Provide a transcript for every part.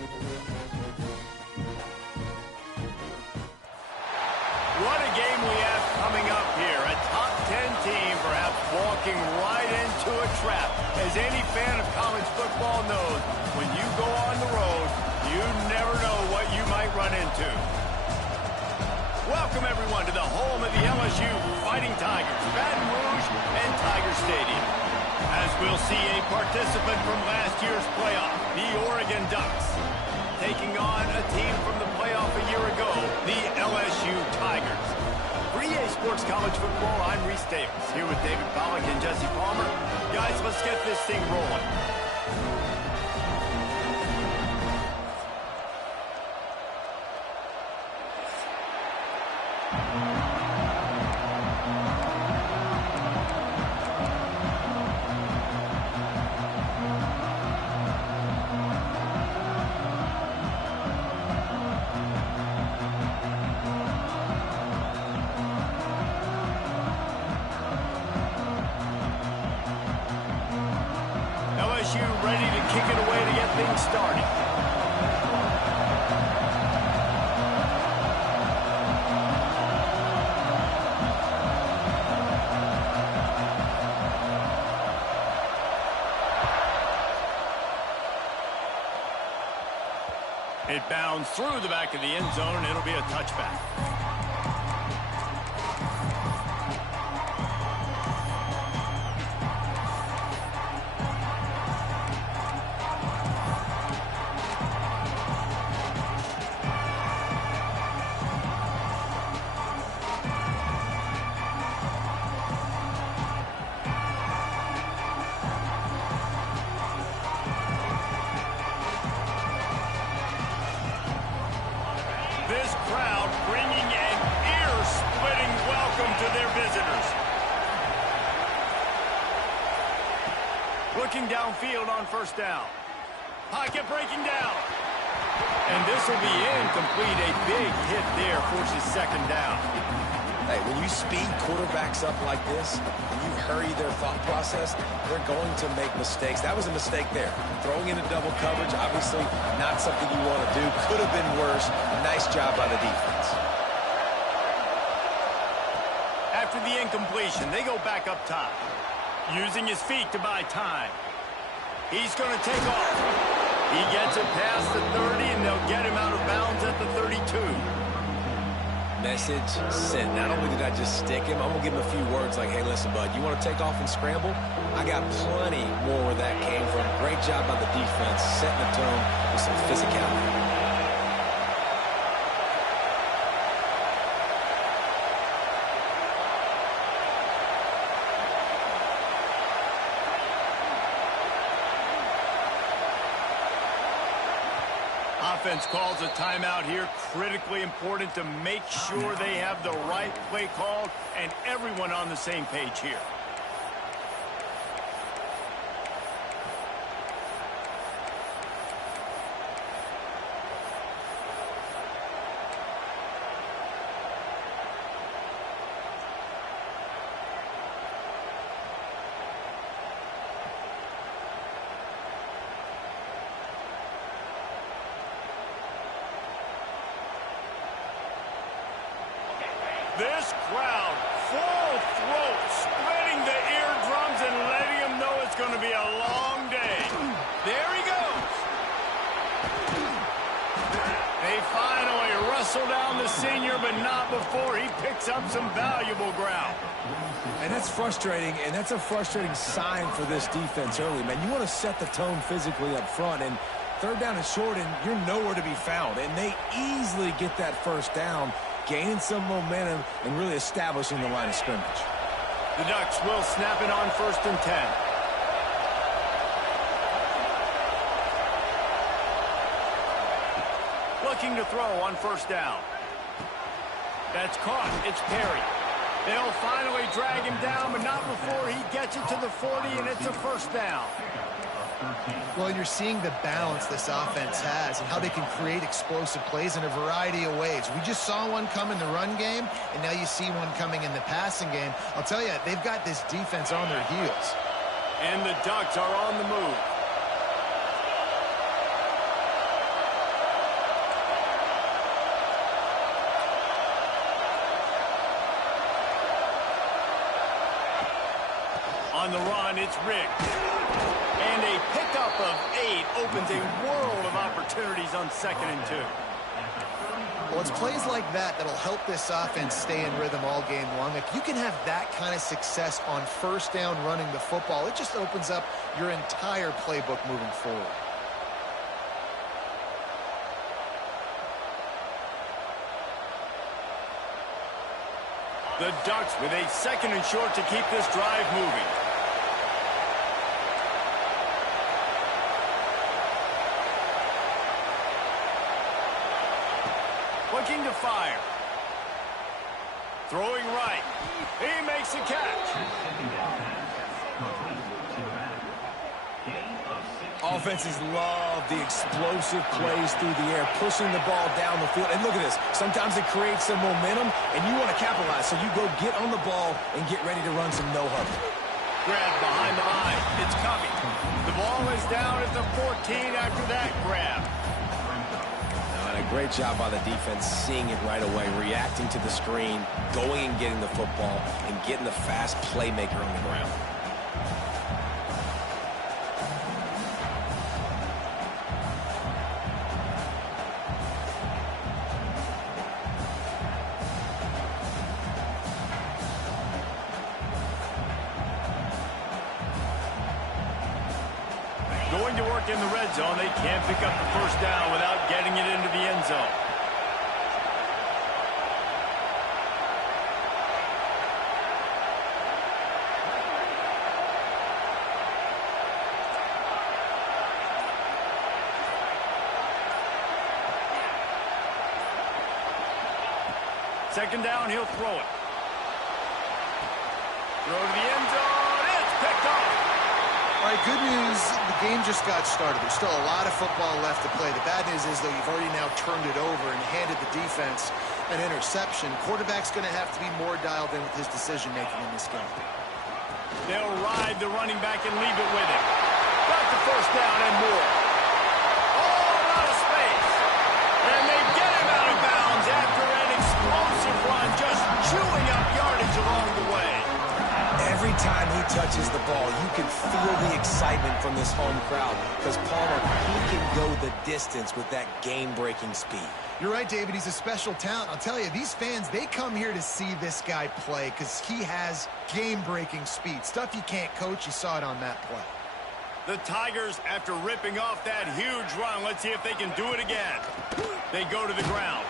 What a game we have coming up here. A top 10 team perhaps walking right into a trap. As any fan of college football knows, when you go on the road, you never know what you might run into. Welcome, everyone, to the home of the LSU Fighting Tigers, Baton Rouge and Tiger Stadium. As we'll see a participant from last year's playoff, the Oregon Ducks, taking on a team from the playoff a year ago, the LSU Tigers. For EA Sports College Football, I'm Reese Davis, here with David Pollack and Jesse Palmer. Guys, let's get this thing rolling. LSU ready to kick it away to get things started. It bounds through the back of the end zone. It'll be a touchback. This crowd bringing an ear-splitting welcome to their visitors. Looking downfield on first down. Pocket breaking down. And this will be incomplete. A big hit there forces second down. Hey, when you speed quarterbacks up like this, when you hurry their thought process, they're going to make mistakes. That was a mistake there. Throwing into double coverage, obviously not something you want to do. Could have been worse. Nice job by the defense. After the incompletion, they go back up top. Using his feet to buy time. He's going to take off. He gets it past the 30, and they'll get him out of bounds at the 32. Message sent. Not only did I just stick him, I'm going to give him a few words like, hey, listen, bud, you want to take off and scramble? I got plenty more where that came from. Great job by the defense, setting the tone with some physicality. Offense calls a timeout here. Critically important to make sure they have the right play called and everyone on the same page here. This crowd, full throat, splitting the eardrums and letting them know it's going to be a long day. There he goes. They finally wrestle down the senior, but not before he picks up some valuable ground. And that's frustrating, and that's a frustrating sign for this defense early, man. You want to set the tone physically up front, and third down is short, and you're nowhere to be found. And they easily get that first down, gaining some momentum and really establishing the line of scrimmage. The Ducks will snap it on 1st and 10. Looking to throw on first down. That's caught. It's Perry. They'll finally drag him down, but not before he gets it to the 40, and it's a first down. Well, you're seeing the balance this offense has and how they can create explosive plays in a variety of ways. We just saw one come in the run game, and now you see one coming in the passing game. I'll tell you, they've got this defense on their heels. And the Ducks are on the move. on the run. It's rigged. And a pickup of 8 opens a world of opportunities on 2nd and 2. Well, it's plays like that that'll help this offense stay in rhythm all game long. If you can have that kind of success on 1st down running the football, it just opens up your entire playbook moving forward. The Ducks with a 2nd and short to keep this drive moving. Looking to fire. Throwing right. He makes a catch. Offenses love the explosive plays through the air, pushing the ball down the field. And look at this. Sometimes it creates some momentum, and you want to capitalize. So you go get on the ball and get ready to run some no-huddle. Grab behind the line. It's coming. The ball is down at the 14 after that grab. And a great job by the defense seeing it right away, reacting to the screen, going and getting the football, and getting the fast playmaker on the ground. Going to work in the red zone. They can't pick up the 1st down without getting it into the end zone. Second down, he'll throw it. Throw to the end zone. It's picked off. All right, good news, the game just got started. There's still a lot of football left to play. The bad news is, though, you've already now turned it over and handed the defense an interception. Quarterback's going to have to be more dialed in with his decision-making in this game. They'll ride the running back and leave it with him. Got the 1st down and more. All out of space. And they get him out of bounds after an explosive run, just chewing up yardage along the way. Every time he touches the ball, you can feel the excitement from this home crowd because Palmer, he can go the distance with that game-breaking speed. You're right, David. He's a special talent. I'll tell you, these fans, they come here to see this guy play because he has game-breaking speed. Stuff you can't coach. You saw it on that play. The Tigers, after ripping off that huge run, let's see if they can do it again. They go to the ground.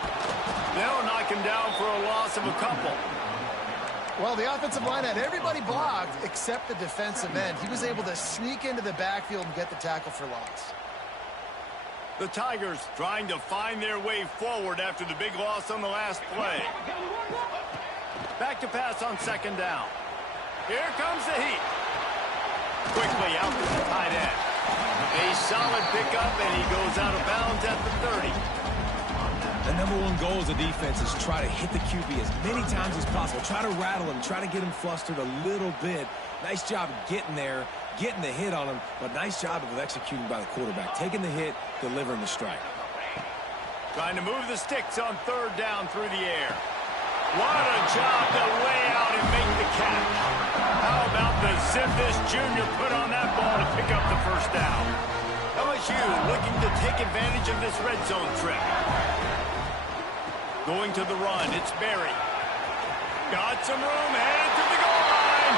They'll knock him down for a loss of a couple. Well, the offensive line had everybody blocked except the defensive end. He was able to sneak into the backfield and get the tackle for loss. The Tigers trying to find their way forward after the big loss on the last play. Back to pass on 2nd down. Here comes the heat. Quickly out to the tight end. A solid pickup, and he goes out of bounds at the 30. The #1 goal as a defense is try to hit the QB as many times as possible. Try to rattle him, try to get him flustered a little bit. Nice job getting there, getting the hit on him, but nice job of executing by the quarterback. Taking the hit, delivering the strike. Trying to move the sticks on 3rd down through the air. What a job to lay out and make the catch. How about the zip this junior put on that ball to pick up the 1st down? LSU looking to take advantage of this red zone trip. Going to the run, it's Berry. Got some room, headed to the goal line.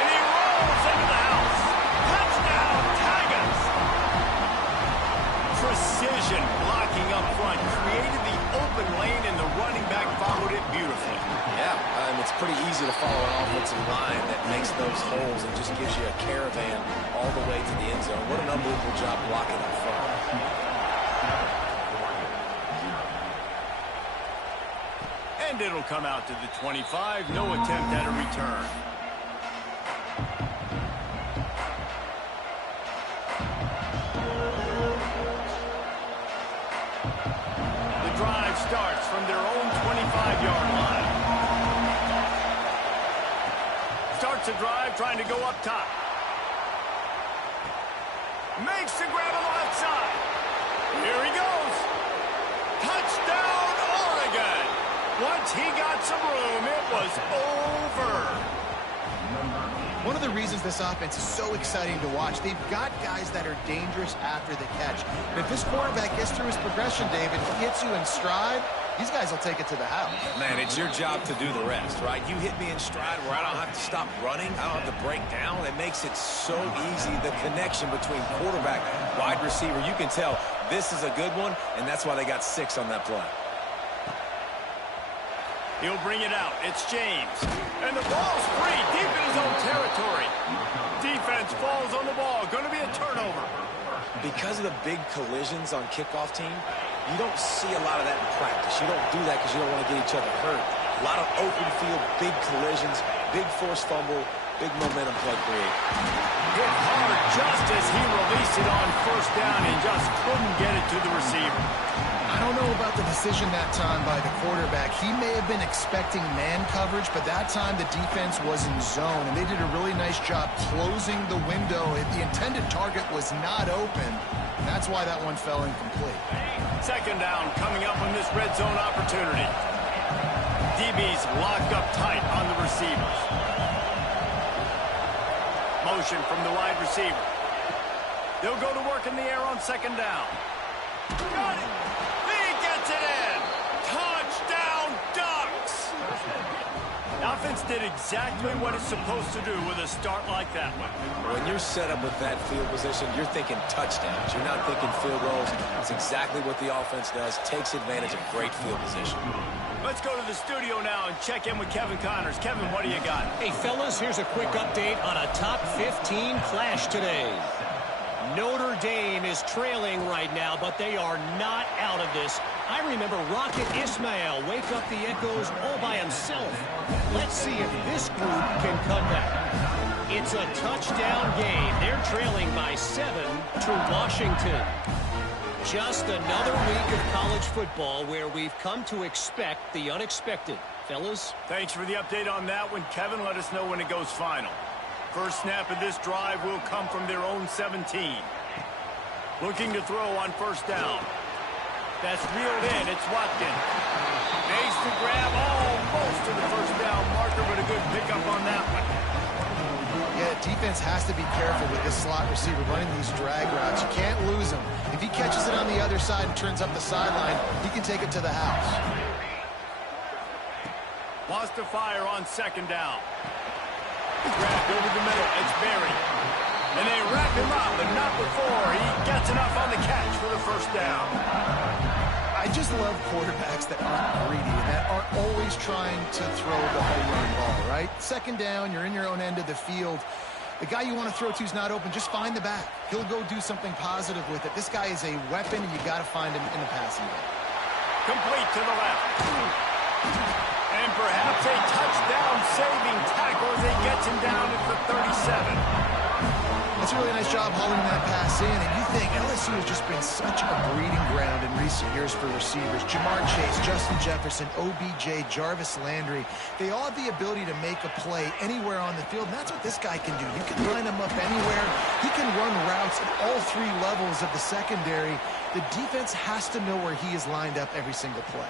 And he rolls into the house. Touchdown, Tigers! Precision blocking up front created the open lane, and the running back followed it beautifully. Yeah, it's pretty easy to follow an offensive line that makes those holes and just gives you a caravan all the way to the end zone. What an unbelievable job blocking up front. And it'll come out to the 25. No attempt at a return. The drive starts from their own 25-yard line. Starts the drive trying to go up top. Makes the grab on the left side. Here he goes. Touchdown, Oregon. Once he got some room, it was over. One of the reasons this offense is so exciting to watch, they've got guys that are dangerous after the catch. And if this quarterback gets through his progression, David, he hits you in stride, these guys will take it to the house. Man, it's your job to do the rest, right? You hit me in stride where I don't have to stop running. I don't have to break down. It makes it so easy. The connection between quarterback, wide receiver, you can tell this is a good one, and that's why they got 6 on that play. He'll bring it out. It's James. And the ball's free, deep in his own territory. Defense falls on the ball. Going to be a turnover. Because of the big collisions on kickoff team, you don't see a lot of that in practice. You don't do that because you don't want to get each other hurt. A lot of open field, big collisions, big forced fumble, big momentum play create. Hit hard just as he released it on first down and just couldn't get it to the receiver. I don't know about the decision that time by the quarterback. He may have been expecting man coverage, but that time the defense was in zone, and they did a really nice job closing the window. The intended target was not open. That's why that one fell incomplete. Second down coming up on this red zone opportunity. DB's locked up tight on the receivers. Motion from the wide receiver. They'll go to work in the air on second down. Got it! He gets it in! Touchdown, Ducks! The offense did exactly what it's supposed to do with a start like that one. When you're set up with that field position, you're thinking touchdowns. You're not thinking field goals. It's exactly what the offense does. Takes advantage of great field position. Let's go to the studio now and check in with Kevin Connors. Kevin, what do you got? Hey, fellas, here's a quick update on a top 15 clash today. Notre Dame is trailing right now, but they are not out of this. I remember Rocket Ismail wake up the echoes all by himself. Let's see if this group can come back. It's a touchdown game. They're trailing by 7 to Washington. Just another week of college football where we've come to expect the unexpected. Fellas? Thanks for the update on that one, Kevin. Let us know when it goes final. First snap of this drive will come from their own 17. Looking to throw on first down. That's reeled in. It's Watkins. Makes the grab almost to the first down marker, but a good pickup on that one. Yeah, defense has to be careful with this slot receiver running these drag routes. You can't lose him. If he catches it on the other side and turns up the sideline, he can take it to the house. Wants to fire on second down. Grabbed over the middle. It's Berry. And they wrap him up, but not before he gets enough on the catch for the first down. I just love quarterbacks that aren't greedy and that aren't always trying to throw the home run ball, right? Second down, you're in your own end of the field. The guy you want to throw to is not open. Just find the back. He'll go do something positive with it. This guy is a weapon, and you got to find him in the passing game. Complete to the left. And perhaps a touchdown-saving tackle as he gets him down at the 37. That's a really nice job hauling that pass in, and you think LSU has just been such a breeding ground in recent years for receivers. Jamar Chase, Justin Jefferson, OBJ, Jarvis Landry, they all have the ability to make a play anywhere on the field, and that's what this guy can do. You can line him up anywhere. He can run routes at all 3 levels of the secondary. The defense has to know where he is lined up every single play.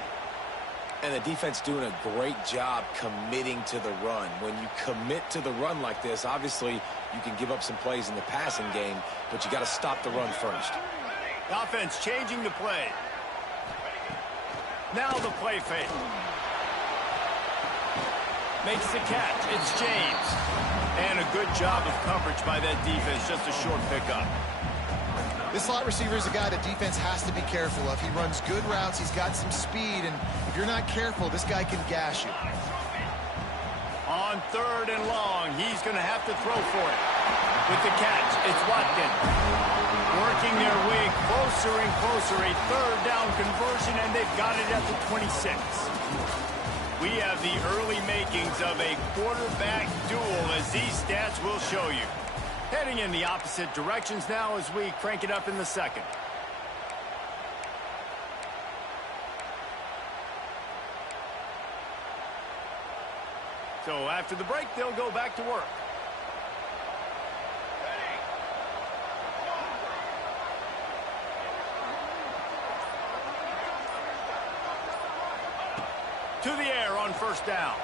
And the defense doing a great job committing to the run. When you commit to the run like this, obviously you can give up some plays in the passing game, but you got to stop the run first. The offense changing the play. Now the play fake. Makes the catch. It's James. And a good job of coverage by that defense. Just a short pickup. This slot receiver is a guy that defense has to be careful of. He runs good routes. He's got some speed, and if you're not careful, this guy can gash you. On third and long, he's going to have to throw for it. With the catch, it's Watkins. Working their way closer and closer. A third down conversion, and they've got it at the 26. We have the early makings of a quarterback duel, as these stats will show you. Heading in the opposite directions now as we crank it up in the second. So after the break, they'll go back to work. To the air on first down.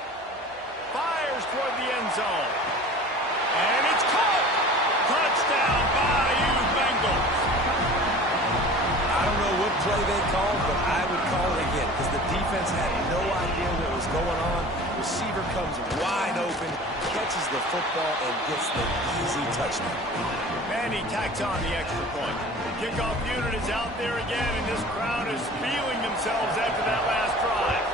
Fires toward the end zone. And it's caught. Touchdown, Bayou Bengals. I don't know what play they called, but I would call it again because the defense had no idea what was going on. Receiver comes wide open, catches the football, and gets the easy touchdown. And he tacks on the extra point. The kickoff unit is out there again, and this crowd is feeling themselves after that last drive.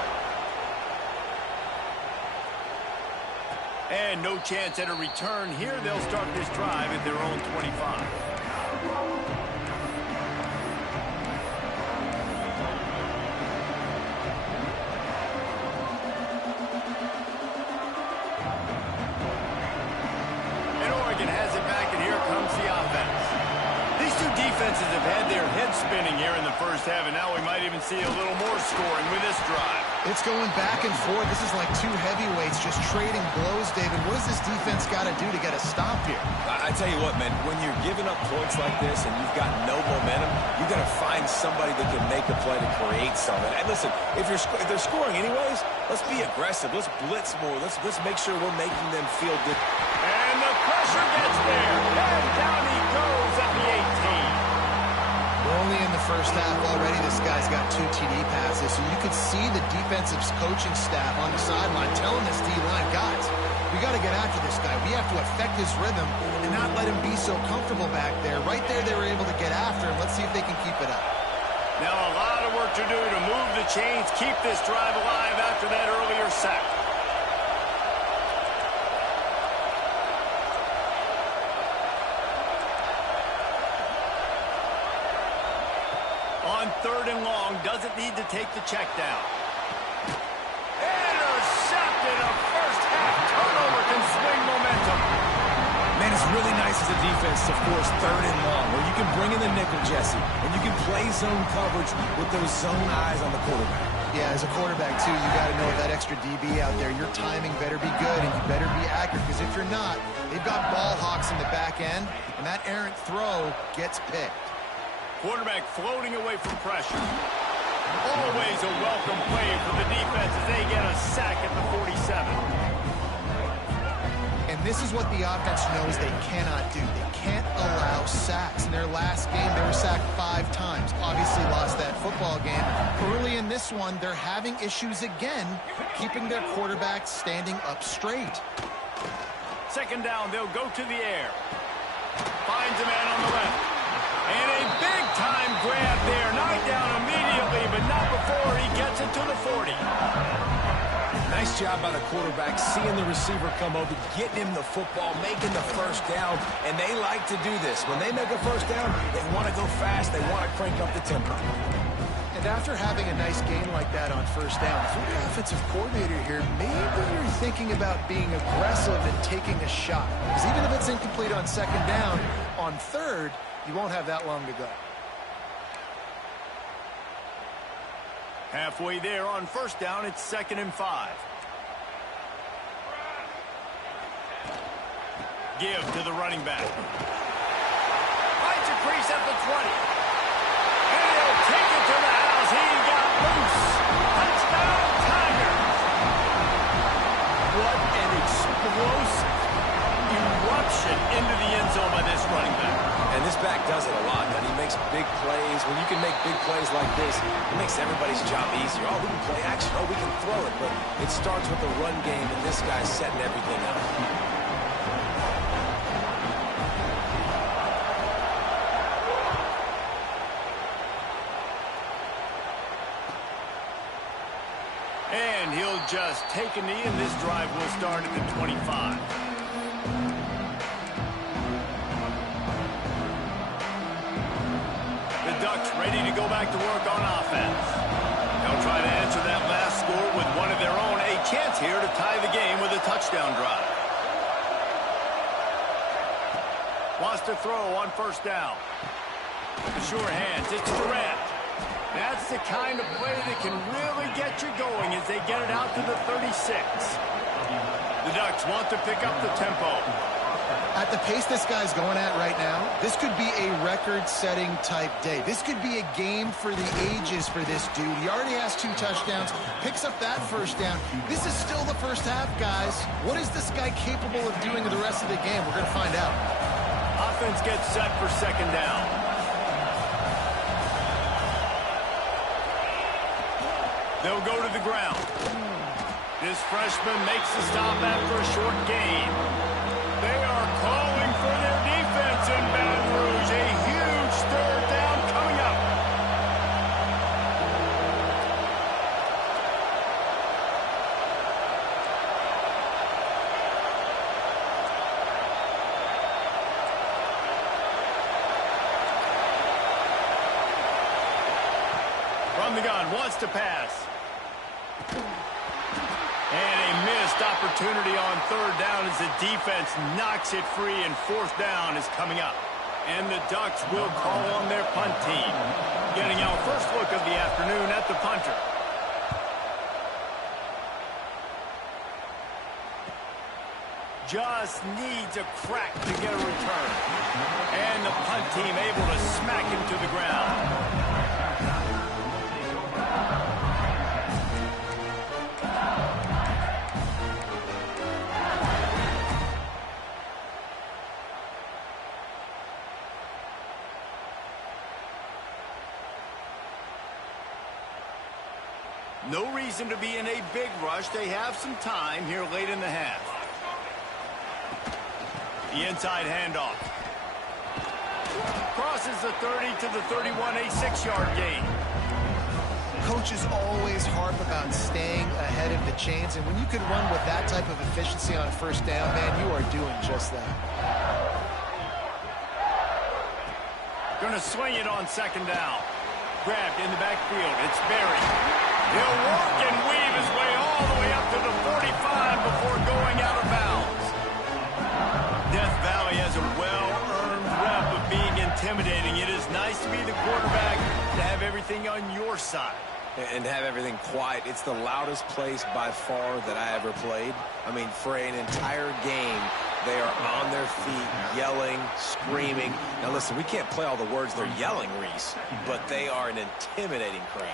And no chance at a return here. They'll start this drive at their own 25. Has it back, and here comes the offense. These two defenses have had their heads spinning here in the first half, and now we might even see a little more scoring with this drive. It's going back and forth. This is like two heavyweights just trading blows, David. What does this defense got to do to get a stop here? I tell you what, man, when you're giving up points like this and you've got no momentum, you got to find somebody that can make a play to create something. And listen, if they're scoring anyways, let's be aggressive. Let's blitz more. Let's make sure we're making them feel good. And the pressure gets there. And down he goes at the 18. We're only in the first half already. This guy's got 2 TD passes, so you could see the defensive coaching staff on the sideline telling this D-line, guys, we got to get after this guy. We have to affect his rhythm and not let him be so comfortable back there. Right there, they were able to get after him. Let's see if they can keep it up. Now a lot of work to do to move the chains, keep this drive alive after that earlier sack. On 3rd and long, doesn't need to take the check down. Intercepted. A first half turnover can swing momentum. Man, it's really nice as a defense, of course, 3rd and long, where you can bring in the nickel, Jesse, and you can play zone coverage with those zone eyes on the quarterback. Yeah, as a quarterback, too, you got to know that extra DB out there, your timing better be good and you better be accurate, because if you're not, they've got ball hawks in the back end, and that errant throw gets picked. Quarterback floating away from pressure. Always a welcome play for the defense as they get a sack at the 47. And this is what the offense knows they cannot do. They can't allow sacks. In their last game, they were sacked 5 times. Obviously lost that football game. Early in this one, they're having issues again, keeping their quarterback standing up straight. 2nd down, they'll go to the air. Finds a man on the left. And a big-time grab there. Knocked down immediately, but not before he gets it to the 40. Nice job by the quarterback, seeing the receiver come over, getting him the football, making the first down, and they like to do this. When they make a first down, they want to go fast, they want to crank up the tempo. And after having a nice game like that on 1st down, if you're the offensive coordinator here, maybe you're thinking about being aggressive and taking a shot. Because even if it's incomplete on 2nd down, on 3rd, you won't have that long to go. Halfway there on 1st down, it's 2nd and 5. Give to the running back. Finds a crease at the 20. And he'll take it to the house. He got loose. Touchdown, Tigers. What an explosive eruption into the end zone by this running back. And this back does it a lot, man. He makes big plays. When you can make big plays like this, it makes everybody's job easier. Oh, we can play action. Oh, we can throw it. But it starts with the run game, and this guy's setting everything up. And he'll just take a knee, and this drive will start at the 25. The Ducks ready to go back to work on offense. They'll try to answer that last score with one of their own. A chance here to tie the game with a touchdown drive. Wants to throw on 1st down. The sure hands. It's Durant. That's the kind of play that can really get you going as they get it out to the 36. The Ducks want to pick up the tempo. At the pace this guy's going at right now, this could be a record-setting type day. This could be a game for the ages for this dude. He already has 2 touchdowns, picks up that first down. This is still the first half, guys. What is this guy capable of doing in the rest of the game? We're going to find out. Offense gets set for second down. They'll go to the ground. This freshman makes the stop after a short gain. They are calling for their defense in Baton Rouge. A huge third down coming up. From the gun, wants to pass. And a missed opportunity on third down as the defense knocks it free, and fourth down is coming up. And the Ducks will call on their punt team. Getting our first look of the afternoon at the punter. Just needs a crack to get a return. And the punt team able to smack him to the ground. No reason to be in a big rush. They have some time here late in the half. The inside handoff. Crosses the 30 to the 31, a 6-yard gain. Coaches always harp about staying ahead of the chains, and when you can run with that type of efficiency on first down, man, you are doing just that. Going to swing it on second down. Grabbed in the backfield. It's Berry. He'll work and weave his way all the way up to the 45 before going out of bounds. Death Valley has a well-earned rep of being intimidating. It is nice to be the quarterback, to have everything on your side. And have everything quiet. It's the loudest place by far that I ever played. I mean, for an entire game, they are on their feet, yelling, screaming. Now, listen, we can't play all the words they're yelling, Reese, but they are an intimidating crowd.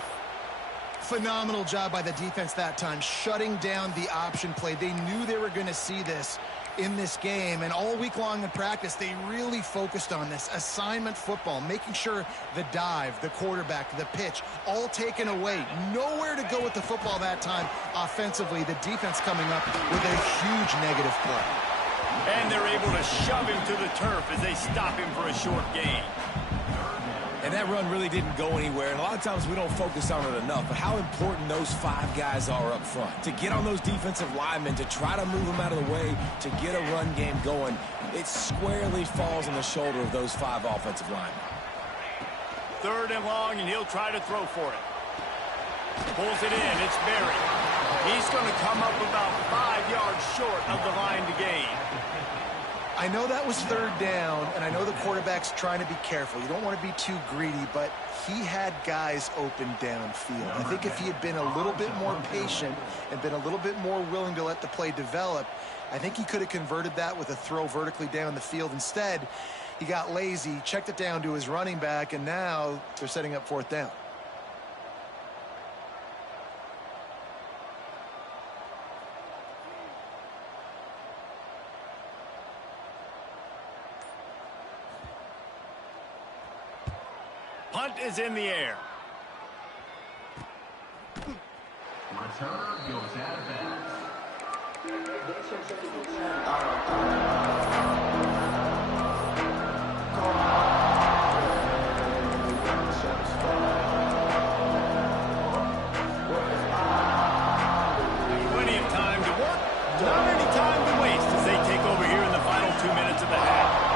Phenomenal job by the defense that time, shutting down the option play. They knew they were going to see this in this game, and all week long in practice, they really focused on this assignment football, making sure the dive, the quarterback, the pitch, all taken away. Nowhere to go with the football that time offensively. The defense coming up with a huge negative play. And they're able to shove him to the turf as they stop him for a short gain. And that run really didn't go anywhere. And a lot of times we don't focus on it enough. But how important those 5 guys are up front. To get on those defensive linemen, to try to move them out of the way, to get a run game going, it squarely falls on the shoulder of those 5 offensive linemen. Third and long, and he'll try to throw for it. Pulls it in. It's Berry. He's going to come up about 5 yards short of the line to gain. I know that was third down, and I know the quarterback's trying to be careful. You don't want to be too greedy, but he had guys open downfield. I think if he had been a little bit more patient and been a little bit more willing to let the play develop, I think he could have converted that with a throw vertically down the field. Instead, he got lazy, checked it down to his running back, and now they're setting up fourth down. Punt is in the air. Return goes out of bounds. Plenty of time to work, not any time to waste as they take over here in the final 2 minutes of the half.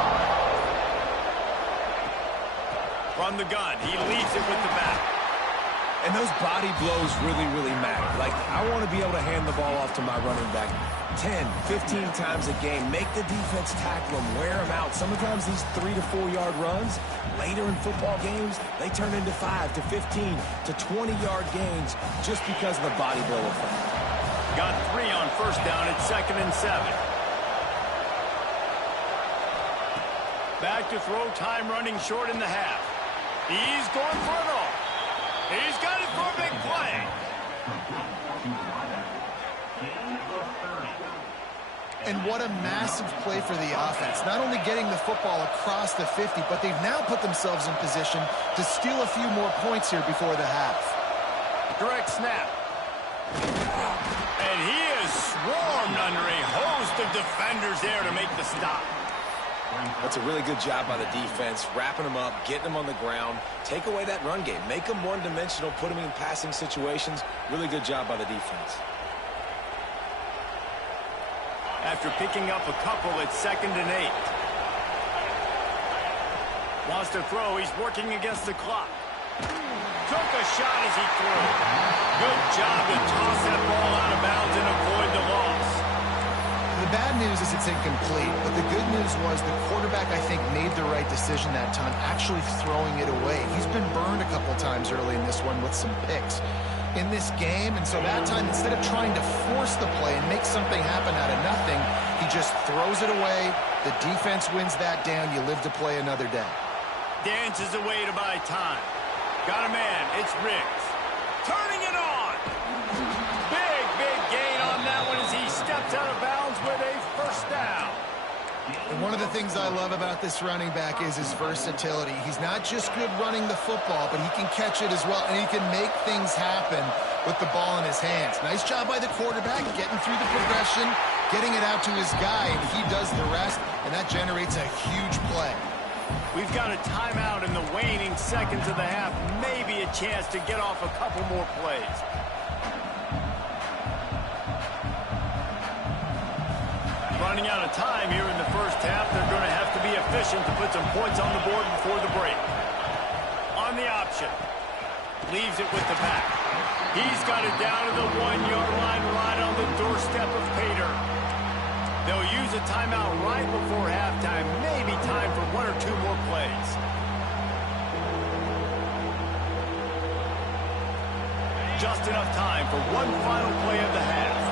From the gun, he leaves it with the back. And those body blows really, really matter. Like, I want to be able to hand the ball off to my running back 10, 15 times a game. Make the defense tackle them, wear them out. Sometimes these 3 to 4 yard runs, later in football games, they turn into 5 to 15 to 20 yard gains just because of the body blow effect. Got 3 on first down at 2nd and 7. Back to throw, time running short in the half. He's going for it all. He's got it for a big play. And what a massive play for the offense. Not only getting the football across the 50, but they've now put themselves in position to steal a few more points here before the half. Direct snap. And he is swarmed under a host of defenders there to make the stop. That's a really good job by the defense, wrapping them up, getting them on the ground. Take away that run game. Make them one-dimensional, put them in passing situations. Really good job by the defense. After picking up a couple, it's 2nd and 8. Wants to throw. He's working against the clock. Took a shot as he threw. Good job to toss that ball out of bounds and avoid the loss. The bad news is it's incomplete, but the good news was the quarterback, I think, made the right decision that time, actually throwing it away. He's been burned a couple times early in this one with some picks in this game, and so that time, instead of trying to force the play and make something happen out of nothing, he just throws it away. The defense wins that down. You live to play another day. Dances away to buy time. Got a man. It's Riggs. Turning it on. Big gain on that one as he steps out of bounds with a first down. And one of the things I love about this running back is his versatility. He's not just good running the football, but he can catch it as well, and he can make things happen with the ball in his hands. Nice job by the quarterback, getting through the progression, getting it out to his guy, and he does the rest, and that generates a huge play. We've got a timeout in the waning seconds of the half. Maybe a chance to get off a couple more plays. Running out of time here in the first half. They're going to have to be efficient to put some points on the board before the break. On the option. Leaves it with the back. He's got it down to the 1-yard line right on the doorstep of Pater. They'll use a timeout right before halftime. Maybe time for 1 or 2 more plays. Just enough time for one final play of the half.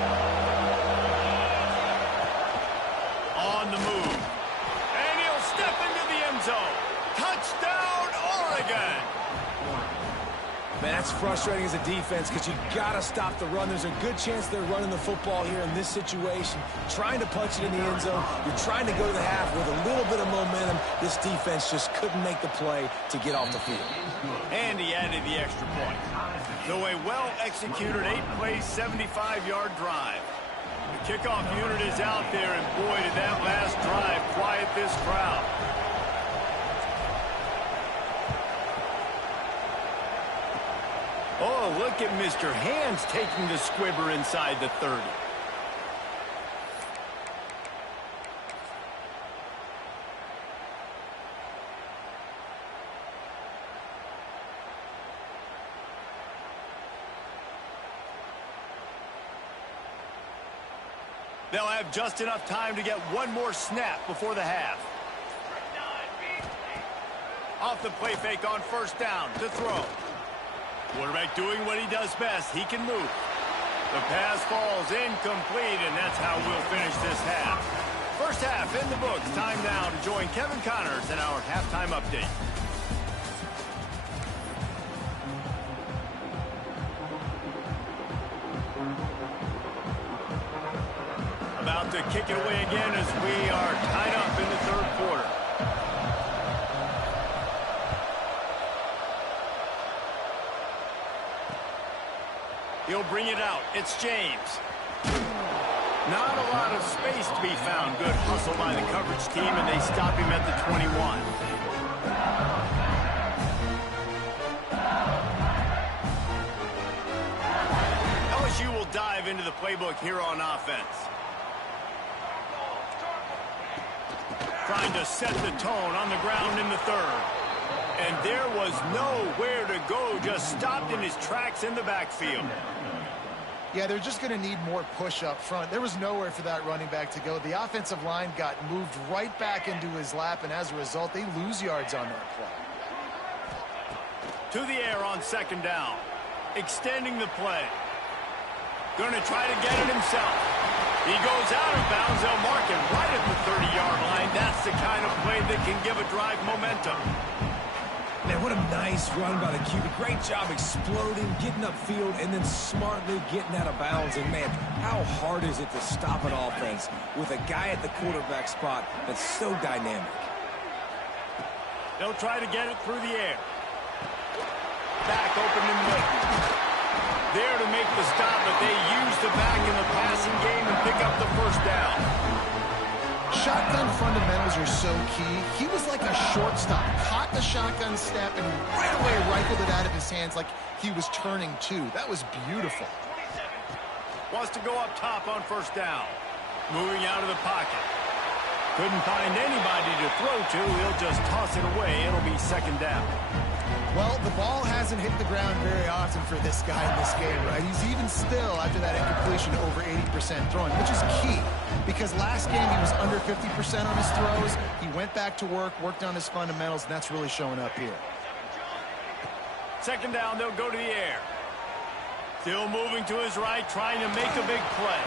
On the move. And he'll step into the end zone. Touchdown, Oregon! Man, that's frustrating as a defense because you got to stop the run. There's a good chance they're running the football here in this situation, trying to punch it in the end zone. You're trying to go to the half with a little bit of momentum. This defense just couldn't make the play to get off the field. And he added the extra point. So a well-executed 8-play, 75-yard drive. The kickoff unit is out there, and boy, did that last drive quiet this crowd. Oh, look at Mr. Hands taking the squibber inside the 30. They'll have just enough time to get one more snap before the half. Off the play fake on first down to throw. Quarterback doing what he does best. He can move. The pass falls incomplete, and that's how we'll finish this half. First half in the books. Time now to join Kevin Connors in our halftime update. About to kick it away again as we are tied up in the third quarter. He'll bring it out. It's James. Not a lot of space to be found. Good hustle by the coverage team, and they stop him at the 21. LSU will dive into the playbook here on offense. Trying to set the tone on the ground in the third. And there was nowhere to go, just stopped in his tracks in the backfield. Yeah, they're just going to need more push up front. There was nowhere for that running back to go. The offensive line got moved right back into his lap, and as a result, they lose yards on that play. To the air on second down. Extending the play. Going to try to get it himself. He goes out of bounds. They'll mark it right at the 30-yard line. That's the kind of play that can give a drive momentum. Man, what a nice run by the QB. Great job exploding, getting upfield, and then smartly getting out of bounds. And, man, how hard is it to stop an offense with a guy at the quarterback spot that's so dynamic? They'll try to get it through the air. Back open in the middle. There to make the stop, but they use the back in the passing game and pick up the first down. Shotgun fundamentals are so key. He was like a shortstop. Caught the shotgun step and right away rifled it out of his hands like he was turning two. That was beautiful. Wants to go up top on first down. Moving out of the pocket. Couldn't find anybody to throw to. He'll just toss it away. It'll be second down. Well, the ball hasn't hit the ground very often for this guy in this game, right? He's even still, after that incompletion, over 80% throwing, which is key. Because last game he was under 50% on his throws. He went back to work, worked on his fundamentals, and that's really showing up here. Second down, they'll go to the air. Still moving to his right, trying to make a big play.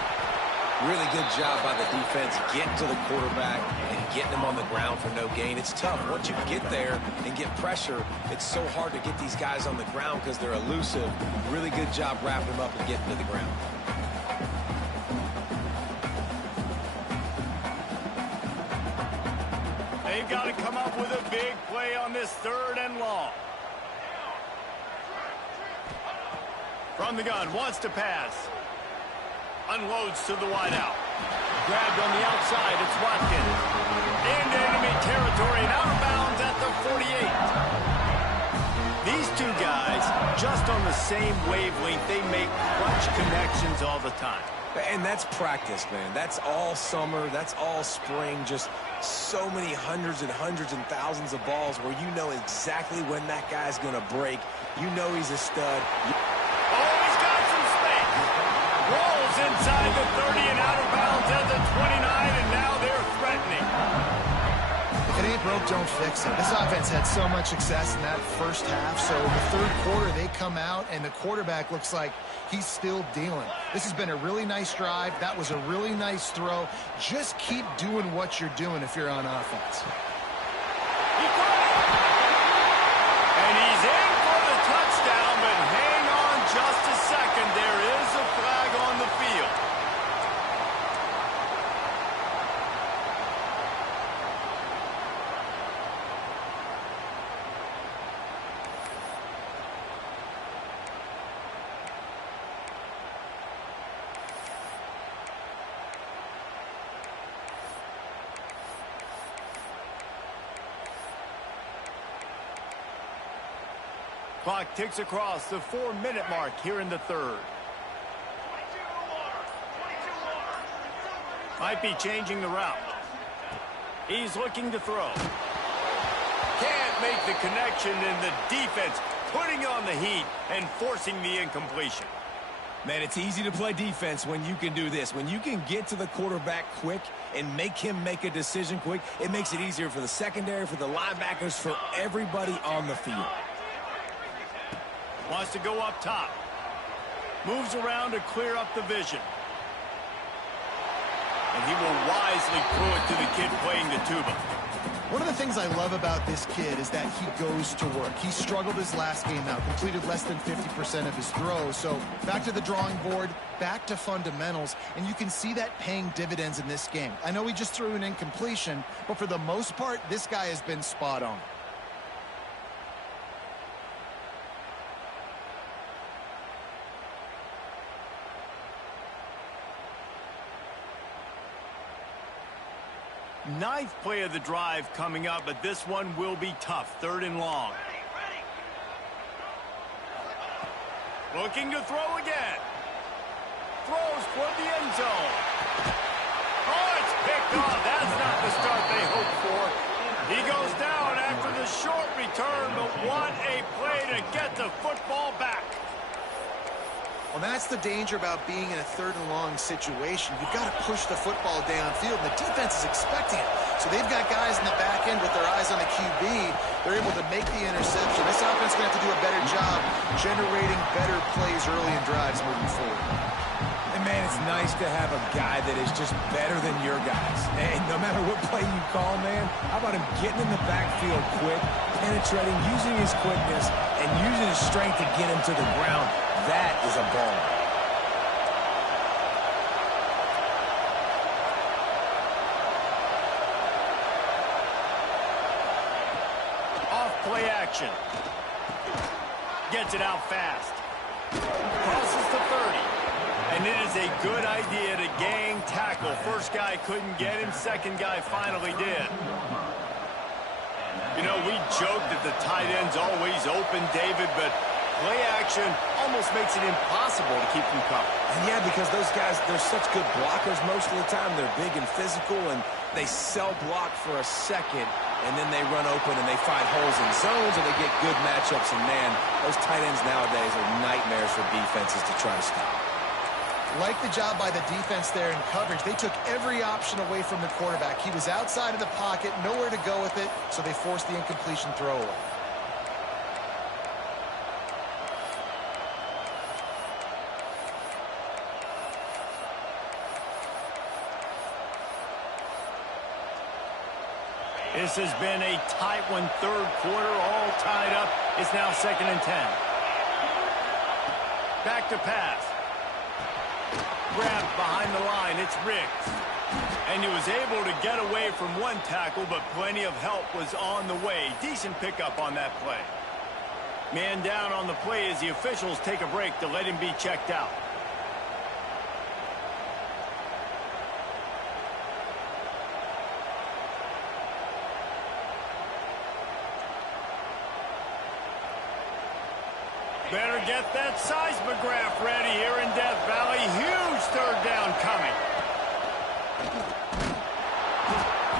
Really good job by the defense getting to the quarterback and getting him on the ground for no gain. It's tough. Once you get there and get pressure, it's so hard to get these guys on the ground because they're elusive. Really good job wrapping them up and getting to the ground. They've got to come up with a big play on this third and long. From the gun, wants to pass. Unloads to the wideout. Grabbed on the outside, it's Watkins. Into enemy territory and out of bounds at the 48. These two guys, just on the same wavelength, they make clutch connections all the time. And that's practice, man. That's all summer. That's all spring. Just so many hundreds and thousands of balls where you know exactly when that guy's going to break. You know he's a stud. He's got some space. Rolls inside the 30 and out of bounds at the 29, and now they're threatening. If it ain't broke, don't fix it. This offense had so much success in that first half, so in the third quarter they come out and the quarterback looks like he's still dealing. This has been a really nice drive. That was a really nice throw. Just keep doing what you're doing if you're on offense. And he's in for the touchdown, but hang on just a second. There is a flag on the field. Clock ticks across the 4-minute mark here in the third. Might be changing the route. He's looking to throw. Can't make the connection, and the defense putting on the heat and forcing the incompletion. Man, it's easy to play defense when you can do this. When you can get to the quarterback quick and make him make a decision quick, it makes it easier for the secondary, for the linebackers, for everybody on the field. Wants to go up top. Moves around to clear up the vision. And he will wisely throw it to the kid playing the tuba. One of the things I love about this kid is that he goes to work. He struggled his last game out, completed less than 50% of his throws. So back to the drawing board, back to fundamentals, and you can see that paying dividends in this game. I know he just threw an incompletion, but for the most part, this guy has been spot on. Ninth play of the drive coming up, but this one will be tough. Third and long. Looking to throw again. Throws toward the end zone. Oh, it's picked off. That's not the start they hoped for. He goes down after the short return, but what a play to get the football back. Well, that's the danger about being in a third and long situation. You've got to push the football downfield, and the defense is expecting it. So they've got guys in the back end with their eyes on the QB. They're able to make the interception. This offense is going to have to do a better job generating better plays early in drives moving forward. And, man, it's nice nice to have a guy that is just better than your guys. And no matter what play you call, man, how about him getting in the backfield quick, penetrating, using his quickness, and using his strength to get him to the ground. That is a ball. Play action. Gets it out fast. Crosses the 30. And it is a good idea to gang tackle. First guy couldn't get him. Second guy finally did. You know, we joked that the tight end's always open, David, but play action almost makes it impossible to keep them covered. And yeah, because those guys, they're such good blockers most of the time. They're big and physical, and they sell block for a second, and then they run open and they find holes in zones, and they get good matchups. And, man, those tight ends nowadays are nightmares for defenses to try to stop. Like the job by the defense there in coverage. They took every option away from the quarterback. He was outside of the pocket, nowhere to go with it, so they forced the incompletion throw away. This has been a tight one, third quarter, all tied up. It's now 2nd and 10. Back to pass. Grabbed behind the line, it's Riggs. And he was able to get away from one tackle, but plenty of help was on the way. Decent pickup on that play. Man down on the play as the officials take a break to let him be checked out. Better get that seismograph ready here in Death Valley. Huge third down coming.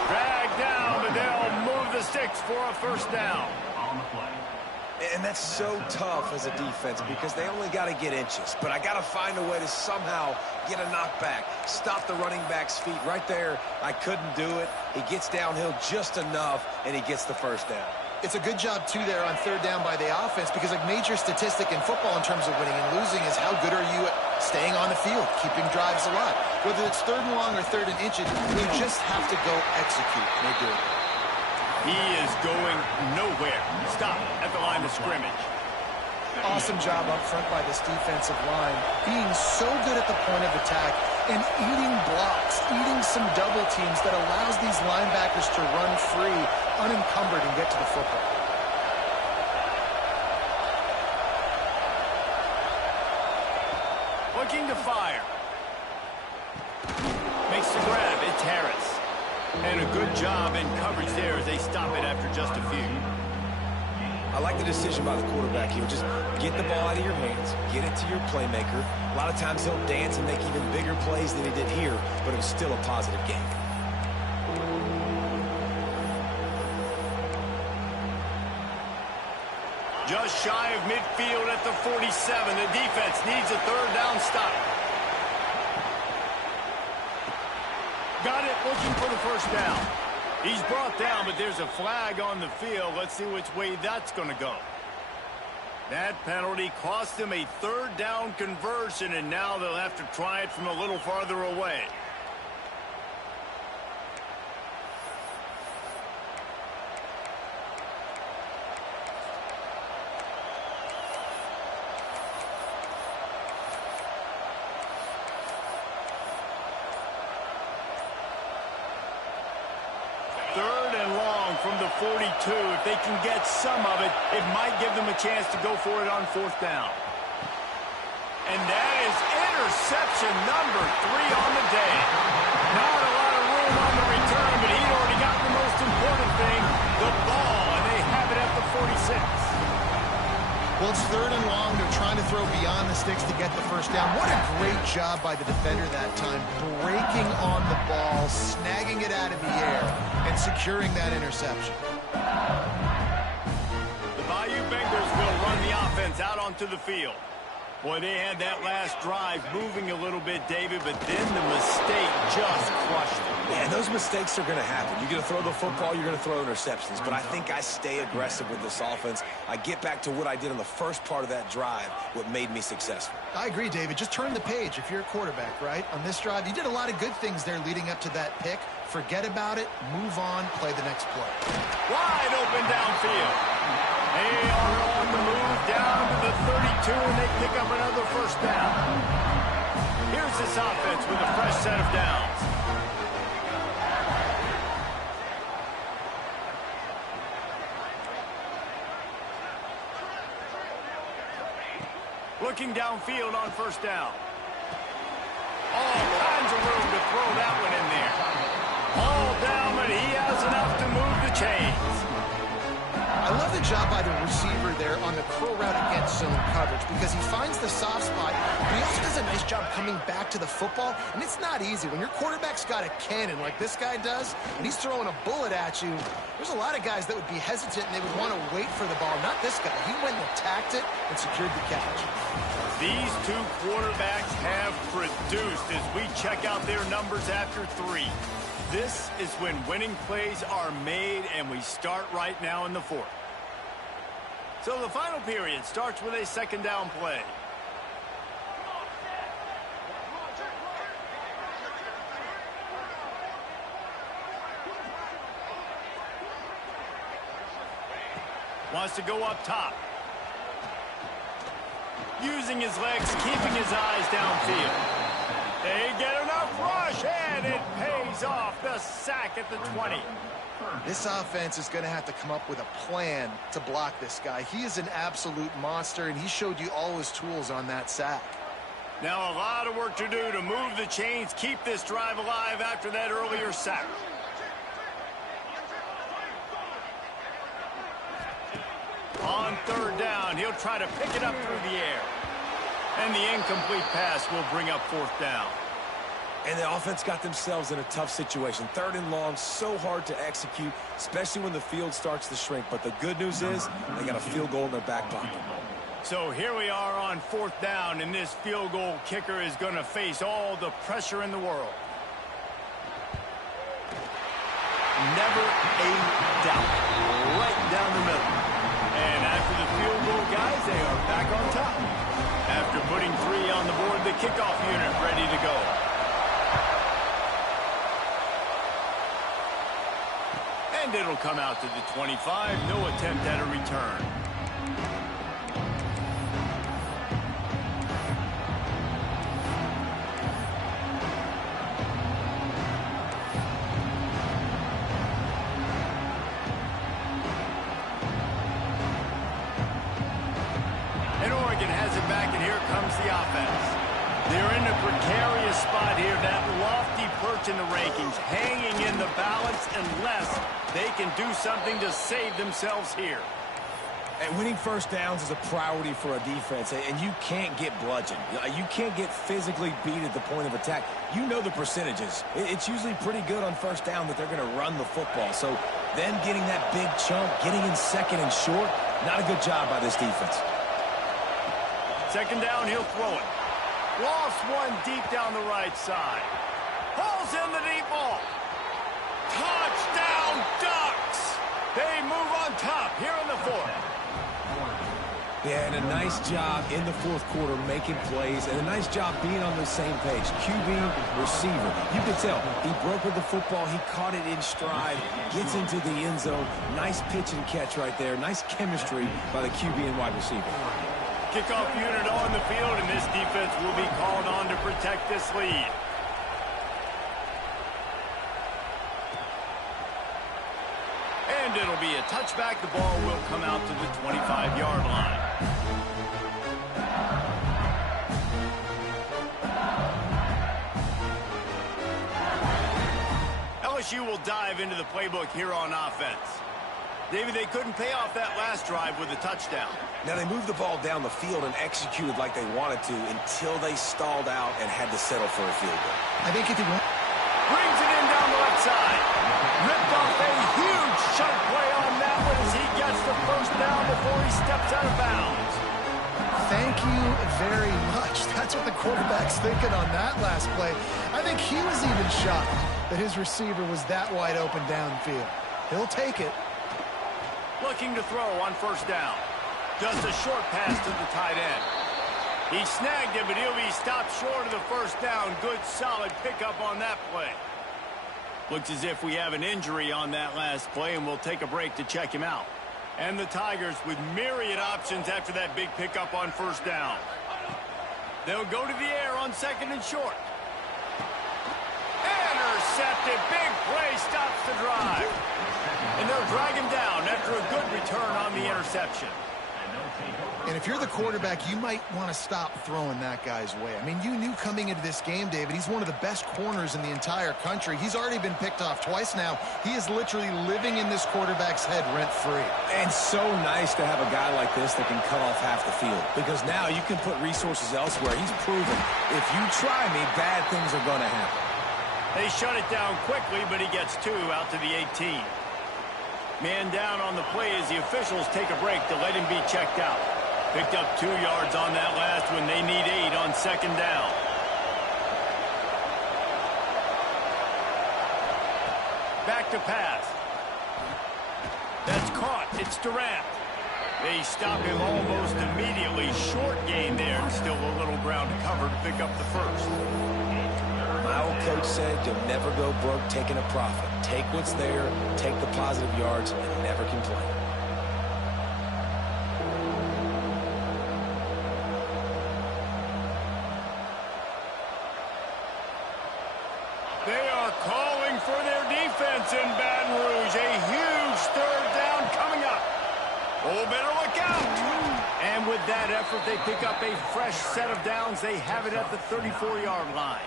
Dragged down, but they'll move the sticks for a first down. And that's so tough as a defense because they only got to get inches. But I got to find a way to somehow get a knockback, stop the running back's feet. Right there, I couldn't do it. He gets downhill just enough, and he gets the first down. It's a good job, too, there on third down by the offense because a major statistic in football in terms of winning and losing is how good are you at staying on the field, keeping drives alive. Whether it's third and long or third and inches, you just have to go execute. And they do it. He is going nowhere. Stop at the line of scrimmage. Awesome job up front by this defensive line, being so good at the point of attack and eating blocks, eating some double teams that allows these linebackers to run free, unencumbered, and get to the football. Looking to fire. Makes the grab. It's Harris. And a good job in coverage there as they stop it after just a few. I like the decision by the quarterback here. Just get the ball out of your hands, get it to your playmaker. A lot of times he'll dance and make even bigger plays than he did here, but it was still a positive game. Just shy of midfield at the 47. The defense needs a third down stop. Got it, looking for the first down. He's brought down, but there's a flag on the field. Let's see which way that's going to go. That penalty cost him a third down conversion, and now they'll have to try it from a little farther away. Third and long from the 42. If they can get some of it, it might give them a chance to go for it on fourth down. And that is interception number 3 on the day. Not a lot of room on the return, but he'd already got the most important thing, the ball, and they have it at the 46. Well, it's third and long. They're trying to throw beyond the sticks to get the first down. What a great job by the defender that time, breaking on the ball, snagging it out of the air, and securing that interception. The Bayou Bengals will run the offense out onto the field. Boy, they had that last drive moving a little bit, David, but then the mistake just crushed them. Yeah, those mistakes are going to happen. You're going to throw the football, you're going to throw interceptions. But I think I stay aggressive with this offense. I get back to what I did on the first part of that drive, what made me successful. I agree, David. Just turn the page if you're a quarterback, right? On this drive, you did a lot of good things there leading up to that pick. Forget about it, move on, play the next play. Wide open downfield. They are on the move down to the 32, and they pick up another first down. Here's this offense with a fresh set of downs. Looking downfield on first down. All kinds of room to throw that one in there. All down, but he has enough to move the chains. I love the job by the receiver there on the curl route against zone coverage because he finds the soft spot, but he also does a nice job coming back to the football, and it's not easy. When your quarterback's got a cannon like this guy does, and he's throwing a bullet at you, there's a lot of guys that would be hesitant and they would want to wait for the ball. Not this guy. He went and attacked it and secured the catch. These two quarterbacks have produced as we check out their numbers after 3. This is when winning plays are made, and we start right now in the 4th. So the final period starts with a second down play. Wants to go up top. Using his legs, keeping his eyes downfield. They get enough rush, and it pays off. The sack at the 20. This offense is going to have to come up with a plan to block this guy. He is an absolute monster, and he showed you all his tools on that sack. Now a lot of work to do to move the chains, keep this drive alive after that earlier sack. On third down, he'll try to pick it up through the air. And the incomplete pass will bring up fourth down. And the offense got themselves in a tough situation. Third and long, so hard to execute, especially when the field starts to shrink. But the good news is they got a field goal in their back pocket. So here we are on fourth down, and this field goal kicker is going to face all the pressure in the world. Never a doubt. Right down the middle. And after the field goal, guys, they are back on top. After putting 3 on the board, the kickoff unit ready to go. And it'll come out to the 25. No attempt at a return. And Oregon has it back, and here comes the offense. They're in a precarious spot here, that lofty perch in the rankings, hanging in the balance unless they can do something to save themselves here. And winning first downs is a priority for a defense, and you can't get bludgeoned. You can't get physically beat at the point of attack. You know the percentages. It's usually pretty good on first down that they're going to run the football. So them getting that big chunk, getting in second and short, not a good job by this defense. Second down, he'll throw it. Lost one deep down the right side. Pulls in the deep ball. Touchdown, Ducks! They move on top here in the 4th. Yeah, and a nice job in the 4th quarter making plays, and a nice job being on the same page. QB, receiver. You can tell he broke with the football. He caught it in stride, gets into the end zone. Nice pitch and catch right there. Nice chemistry by the QB and wide receiver. Kickoff unit on the field, and this defense will be called on to protect this lead. And it'll be a touchback. The ball will come out to the 25-yard line. LSU will dive into the playbook here on offense. David, they couldn't pay off that last drive with a touchdown. Now, they moved the ball down the field and executed like they wanted to until they stalled out and had to settle for a field goal. I think if he Brings it in down the left side. Ripped off a huge chunk play on that one as he gets the first down before he steps out of bounds. Thank you very much. That's what the quarterback's thinking on that last play. I think he was even shocked that his receiver was that wide open downfield. He'll take it. Looking to throw on first down. Just a short pass to the tight end. He snagged it, but he'll be stopped short of the first down. Good, solid pickup on that play. Looks as if we have an injury on that last play, and we'll take a break to check him out. And the Tigers with myriad options after that big pickup on first down. They'll go to the air on second and short. Intercepted. Big play stops the drive. And they'll drag him down after a good return on the interception. And if you're the quarterback, you might want to stop throwing that guy's way. I mean, you knew coming into this game, David, he's one of the best corners in the entire country. He's already been picked off twice now. He is literally living in this quarterback's head rent-free. And so nice to have a guy like this that can cut off half the field, because now you can put resources elsewhere. He's proven if you try me, bad things are going to happen. They shut it down quickly, but he gets 2 out to the 18. Man down on the play as the officials take a break to let him be checked out. Picked up 2 yards on that last one. They need 8 on second down. Back to pass. That's caught. It's Durant. They stop him almost immediately. Short gain there. Still a little ground to cover to pick up the first. My old coach said you'll never go broke taking a profit. Take what's there, take the positive yards, and never complain. They are calling for their defense in Baton Rouge. A huge third down coming up. Oh, better look out. And with that effort, they pick up a fresh set of downs. They have it at the 34-yard line.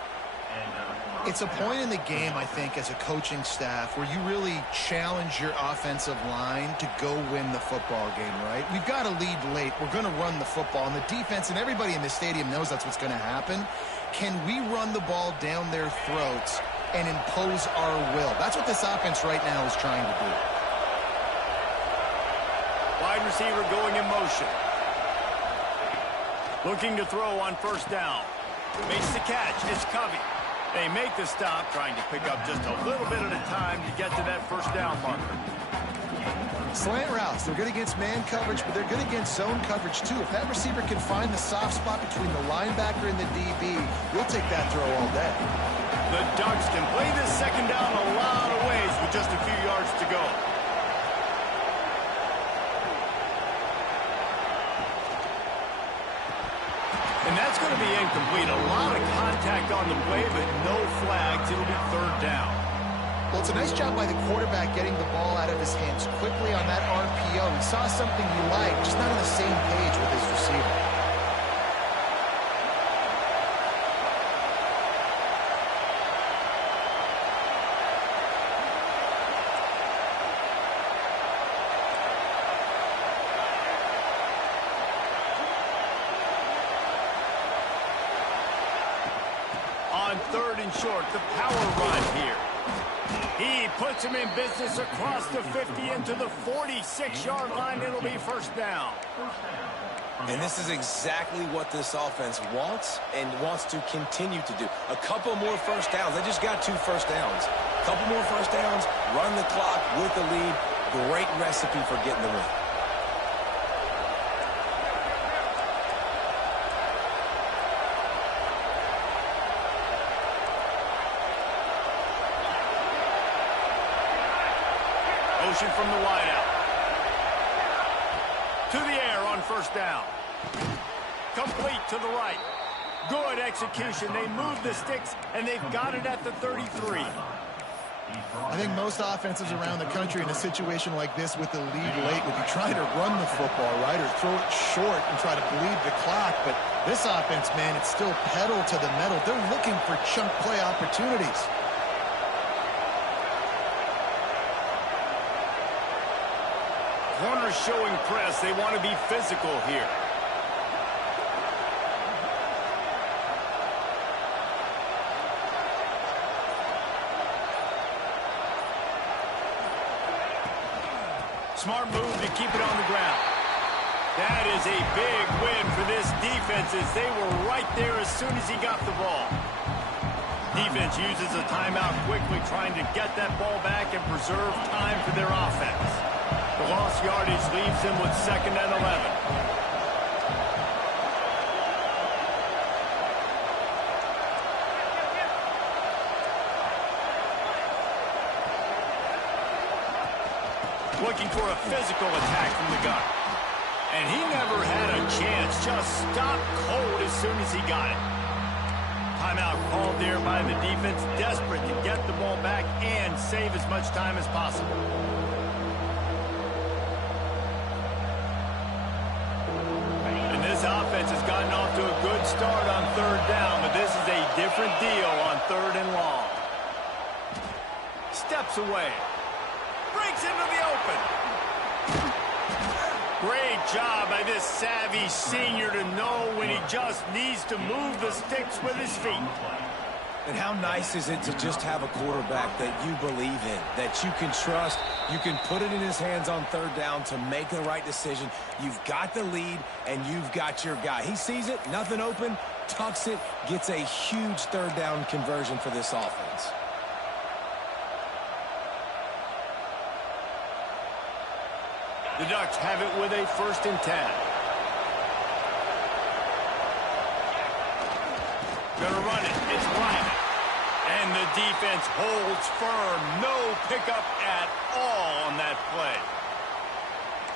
It's a point in the game, I think, as a coaching staff where you really challenge your offensive line to go win the football game, right? We've got to lead late. We're going to run the football. And the defense and everybody in the stadium knows that's what's going to happen. Can we run the ball down their throats and impose our will? That's what this offense right now is trying to do. Wide receiver going in motion. Looking to throw on first down. Makes the catch. It's Covey. They make the stop, trying to pick up just a little bit at a time to get to that first down marker. Slant routes, they're good against man coverage, but they're good against zone coverage too. If that receiver can find the soft spot between the linebacker and the DB, we'll take that throw all day. The Ducks can play this second down a lot of ways with just a few yards to go. And that's going to be incomplete. A lot of contact on the play, but no flags. It'll be third down. Well, it's a nice job by the quarterback getting the ball out of his hands quickly on that RPO. He saw something he liked, just not on the same page with his receiver. On third and short, the power run here. He puts him in business across the 50 into the 46-yard line. It'll be first down. And this is exactly what this offense wants and wants to continue to do. A couple more first downs. They just got 2 first downs. A couple more first downs, run the clock with the lead. Great recipe for getting the win. Motion from the wideout. To the air on first down. Complete to the right. Good execution. They move the sticks, and they've got it at the 33. I think most offenses around the country in a situation like this with the lead late would be trying to run the football, right, or throw it short and try to bleed the clock. But this offense, man, it's still pedal to the metal. They're looking for chunk play opportunities. Corners showing press. They want to be physical here. Smart move to keep it on the ground. That is a big win for this defense as they were right there as soon as he got the ball. Defense uses a timeout quickly, trying to get that ball back and preserve time for their offense. The lost yardage leaves them with 2nd and 11. Looking for a physical attack from the gun. And he never had a chance. Just stopped cold as soon as he got it. Timeout called there by the defense, desperate to get the ball back and save as much time as possible. And this offense has gotten off to a good start on 3rd down, but this is a different deal on 3rd and long. Steps away. Breaks into the open. Great job by this savvy senior to know when he just needs to move the sticks with his feet. And how nice is it to just have a quarterback that you believe in, that you can trust, you can put it in his hands on 3rd down to make the right decision. You've got the lead, and you've got your guy. He sees it, nothing open, tucks it, gets a huge 3rd down conversion for this offense. The Ducks have it with a 1st and 10. Gonna run it. It's Bryant. And the defense holds firm. No pickup at all on that play.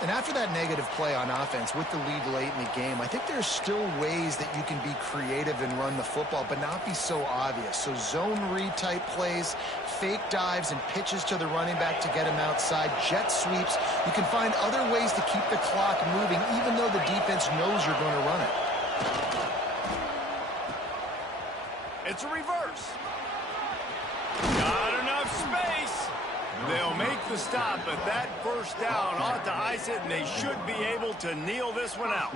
And after that negative play on offense with the lead late in the game, I think there's still ways that you can be creative and run the football, but not be so obvious. So zone read type plays, fake dives and pitches to the running back to get him outside, jet sweeps. You can find other ways to keep the clock moving, even though the defense knows you're going to run it. It's a reverse. Got enough space. They'll make the stop, but that 1st down ought to ice it, and they should be able to kneel this one out.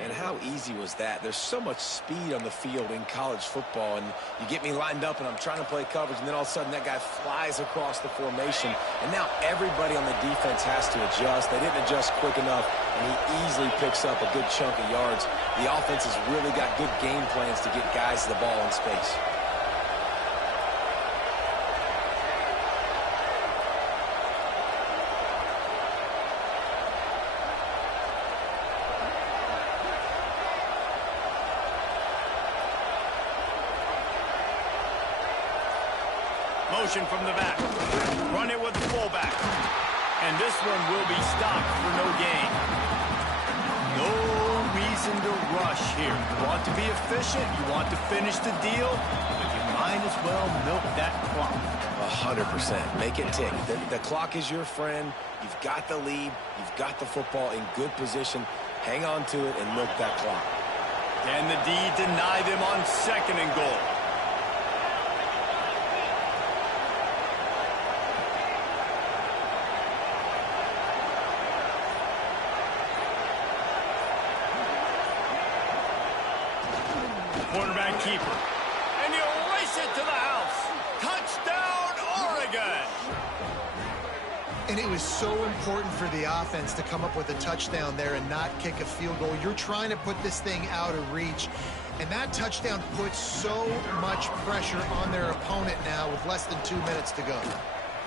And how easy was that? There's so much speed on the field in college football, and you get me lined up, and I'm trying to play coverage, and then all of a sudden that guy flies across the formation, and now everybody on the defense has to adjust. They didn't adjust quick enough, and he easily picks up a good chunk of yards. The offense has really got good game plans to get guys the ball in space. Motion from the back. Run it with the fullback. And this one will be stopped for no gain. No reason to rush here. You want to be efficient. You want to finish the deal. But you might as well milk that clock. 100%. Make it tick. The clock is your friend. You've got the lead. You've got the football in good position. Hang on to it and milk that clock. Can the D deny them on 2nd and goal? Quarterback keeper. And you race it to the house. Touchdown, Oregon. And it was so important for the offense to come up with a touchdown there and not kick a field goal. You're trying to put this thing out of reach. And that touchdown puts so much pressure on their opponent now with less than 2 minutes to go.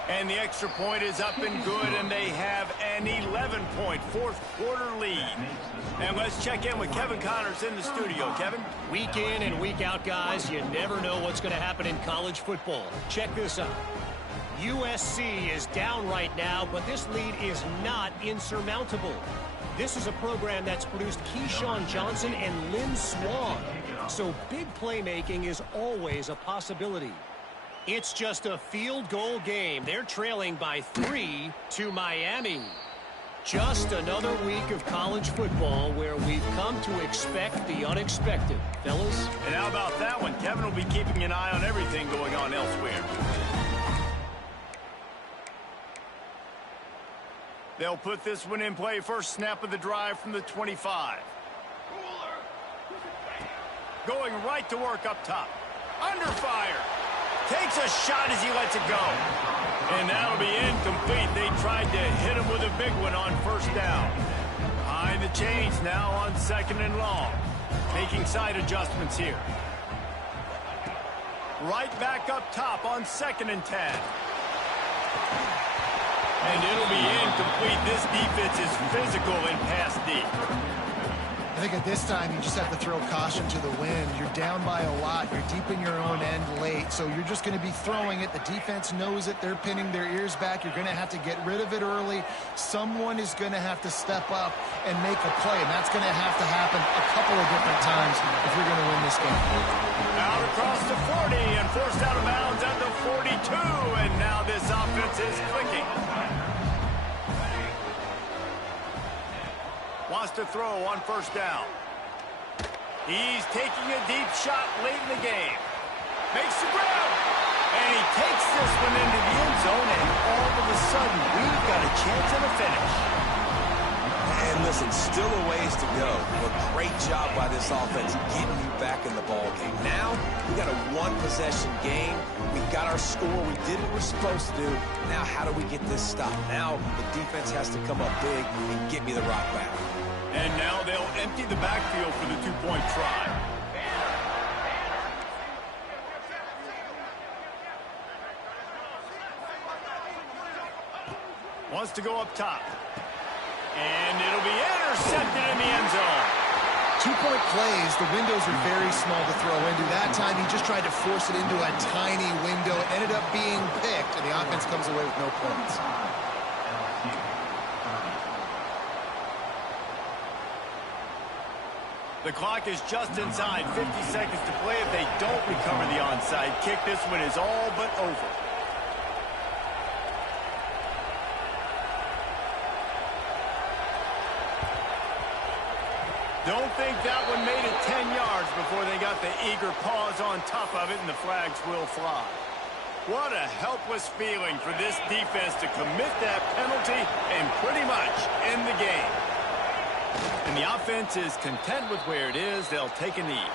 And the extra point is up and good, and they have an 11-point fourth-quarter lead. And let's check in with Kevin Connors in the studio. Kevin? Week in and week out, guys, you never know what's going to happen in college football. Check this out. USC is down right now, but this lead is not insurmountable. This is a program that's produced Keyshawn Johnson and Lynn Swann. So big playmaking is always a possibility. It's just a field goal game. They're trailing by 3 to Miami. Just another week of college football where we've come to expect the unexpected. Fellas? And how about that one? Kevin will be keeping an eye on everything going on elsewhere. They'll put this one in play. First snap of the drive from the 25. Going right to work up top. Under fire. Takes a shot as he lets it go. And that'll be incomplete. They tried to hit him with a big one on 1st down. Running the chains now on 2nd and long. Making side adjustments here. Right back up top on 2nd and 10. And it'll be incomplete. This defense is physical and pass deep. I think at this time, you just have to throw caution to the wind. You're down by a lot. You're deep in your own end late, so you're just going to be throwing it. The defense knows it. They're pinning their ears back. You're going to have to get rid of it early. Someone is going to have to step up and make a play, and that's going to have to happen a couple of different times if you're going to win this game. Out across the 40 and forced out of bounds at the 42, and now this offense is clicking. Wants to throw on 1st down. He's taking a deep shot late in the game. Makes the grab. And he takes this one into the end zone, and all of a sudden, we've got a chance at a finish. And listen, still a ways to go. But great job by this offense getting you back in the ball game. Now, we got a one-possession game. We got our score. We did what we're supposed to do. Now, how do we get this stopped? Now, the defense has to come up big and get me the rock back. And now they'll empty the backfield for the 2-point try. Wants to go up top. And it'll be intercepted in the end zone. 2-point plays, the windows are very small to throw into. That time, he just tried to force it into a tiny window. It ended up being picked, and the offense comes away with no points. The clock is just inside 50 seconds to play. If they don't recover the onside kick, this one is all but over. Don't think that one made it 10 yards before they got the eager paws on top of it, and the flags will fly. What a helpless feeling for this defense to commit that penalty and pretty much end the game. And the offense is content with where it is. They'll take a knee.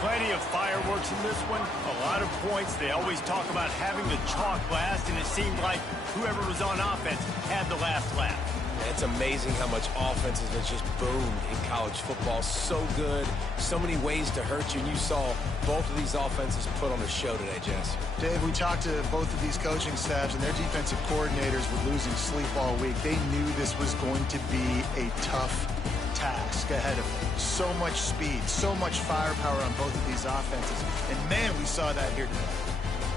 Plenty of fireworks in this one. A lot of points. They always talk about having the chalk last, and it seemed like whoever was on offense had the last laugh. It's amazing how much offense has just boomed in college football. So good. So many ways to hurt you. And you saw both of these offenses put on a show today, Jess. Dave, we talked to both of these coaching staffs, and their defensive coordinators were losing sleep all week. They knew this was going to be a tough task ahead of them. So much speed, so much firepower on both of these offenses. And, man, we saw that here today.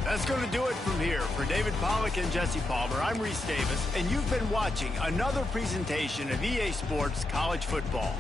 That's going to do it from here. For David Pollack and Jesse Palmer, I'm Reese Davis, and you've been watching another presentation of EA Sports College Football.